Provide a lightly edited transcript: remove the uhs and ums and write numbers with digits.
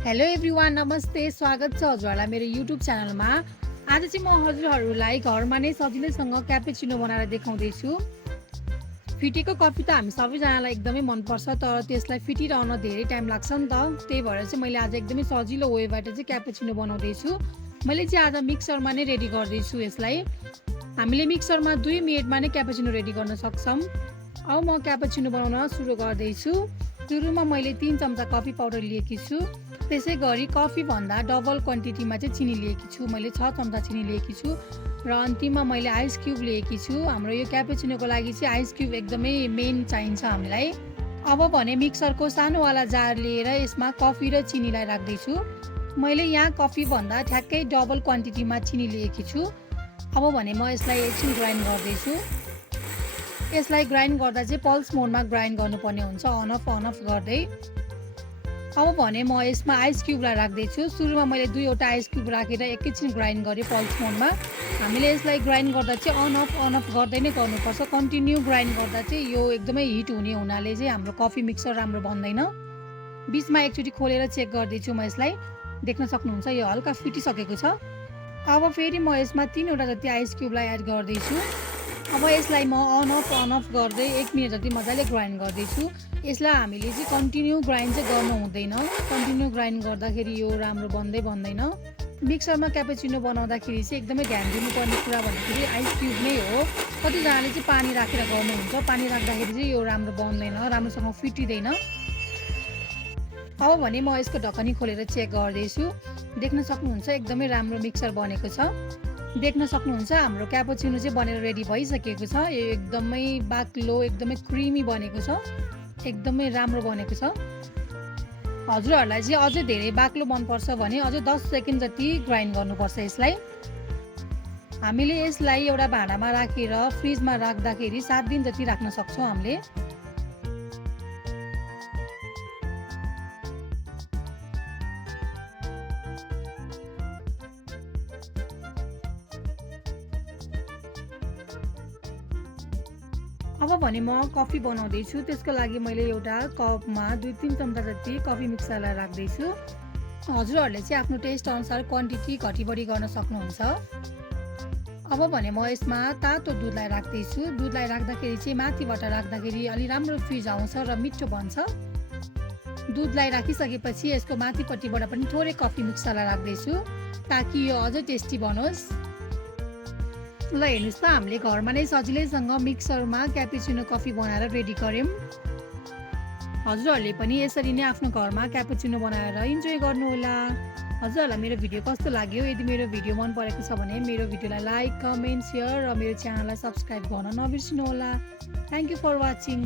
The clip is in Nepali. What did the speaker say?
हेलो एभ्रिवान, नमस्ते। स्वागत छ हजुरहरूलाई मेरो युट्युब च्यानलमा। आज चाहिँ म हजुरहरूलाई घरमा नै सजिलैसँग क्यापुचिनो बनाएर देखाउँदैछु। फिटेको कफी त हामी सबैजनालाई एकदमै मनपर्छ, तर त्यसलाई फिटिरहन धेरै टाइम लाग्छ नि त। त्यही भएर चाहिँ मैले आज एकदमै सजिलो वेबाट चाहिँ क्यापुचिनो बनाउँदैछु। मैले चाहिँ आज मिक्सरमा नै रेडी गर्दैछु यसलाई। हामीले मिक्सरमा 2 मिनेटमा नै क्यापुचिनो रेडी गर्न सक्छौँ। अब म क्यापुचिनो बनाउन सुरु गर्दैछु। सुरुमा मैले 3 चम्चा कफी पाउडर लिएकी छु। त्यसै गरी कफी भन्दा डबल क्वान्टिटीमा चाहिँ चिनी लिएकी छु। मैले 6 चम्चा चिनी लिएकी छु र अन्तिममा मैले आइस क्युब लिएकी छु। हाम्रो यो क्यापुचिनोको लागि चाहिँ आइस क्युब एकदमै मेन चाहिन्छ हामीलाई। अब भने मिक्सरको सानोवाला जार लिएर यसमा कफी र चिनीलाई राख्दैछु। मैले यहाँ कफी भन्दा ठ्याक्कै डबल क्वान्टिटीमा चिनी लिएकी छु। अब भने म यसलाई एकछिन ग्राइन्ड गर्दैछु। यसलाई ग्राइन्ड गर्दा चाहिँ पल्स मोडमा ग्राइन्ड गर्नुपर्ने हुन्छ, अन अफ गर्दै। अब भने म यसमा आइस क्युबलाई राख्दैछु। सुरुमा मैले 2वटा आइस क्युब राखेर एकैछिन ग्राइन्ड गरेँ पल्स मोडमा। हामीले यसलाई ग्राइन्ड गर्दा चाहिँ अन अफ गर्दै नै गर्नुपर्छ। कन्टिन्यू ग्राइन्ड गर्दा चाहिँ यो एकदमै हिट हुने हुनाले चाहिँ हाम्रो कफी मिक्सर राम्रो बन्दैन। बिचमा एकचोटि खोलेर चेक गर्दैछु म यसलाई। देख्न सक्नुहुन्छ यो हल्का फिटिसकेको छ। अब फेरि म यसमा 3वटा जति आइस क्युबलाई एड गर्दैछु। अब यसलाई म अन अफ गर्दै 1 मिनट जति मजाले ग्राइन्ड गर्दैछु। यसलाई हामीले चाहिँ कन्टिन्यू ग्राइन्ड चाहिँ गर्नु हुँदैन। कन्टिन्यू ग्राइन्ड गर्दाखेरि यो राम्रो बन्दैन। मिक्सरमा क्यापुचिनो बनाउँदाखेरि चाहिँ एकदमै ध्यान दिनुपर्ने कुरा भनेको आइस क्युब नै हो। कतिजनाले चाहिँ पानी राखेर गर्नुहुन्छ, पानी राख्दाखेरि चाहिँ यो राम्रो बन्दैन, राम्रोसँग फिटिँदैन। अब भने म यसको ढकनी खोलेर चेक गर्दैछु। देख्न सक्नुहुन्छ एकदमै राम्रो मिक्सर बनेको छ। देख्न सक्नुहुन्छ हाम्रो क्यापुचिनो चाहिँ बनेर रेडी भइसकेको छ। यो एकदमै बाक्लो, एकदमै क्रिमी बनेको छ, एकदमै राम्रो बनेको छ। हजुरहरूलाई चाहिँ अझै धेरै बाक्लो मनपर्छ भने अझै 10 सेकेन्ड जति ग्राइन्ड गर्नुपर्छ यसलाई। हामीले यसलाई एउटा भाँडामा राखेर फ्रिजमा राख्दाखेरि 7 दिन जति राख्न सक्छौँ हामीले। अब भने म कफी बनाउँदैछु। त्यसको लागि मैले एउटा कपमा 2-3 चम्चा जति कफी मिक्सरलाई राख्दैछु। हजुरहरूले चाहिँ आफ्नो टेस्ट अनुसार क्वान्टिटी घटी बढी गर्न सक्नुहुन्छ। अब भने म यसमा तातो दुधलाई राख्दैछु। दुधलाई राख्दाखेरि चाहिँ माथिबाट राख्दाखेरि अलि राम्रो फ्रिज आउँछ र मिठो बन्छ। दुधलाई राखिसकेपछि यसको माथिपट्टिबाट पनि थोरै कफी मिक्सरलाई राख्दैछु ताकि यो अझै टेस्टी बनोस्। ल हेर्नुहोस् त, हामीले घरमा नै सजिलैसँग मिक्सरमा क्यापुचिनो कफी बनाएर रेडी गऱ्यौँ। हजुरहरूले पनि यसरी नै आफ्नो घरमा क्यापुचिनो बनाएर इन्जोय गर्नुहोला। हजुरहरूलाई मेरो भिडियो कस्तो लाग्यो? यदि मेरो भिडियो मन परेको छ भने मेरो भिडियोलाई लाइक, कमेन्ट, सेयर र मेरो च्यानललाई सब्सक्राइब गर्न नबिर्सिनुहोला। Thank you for watching.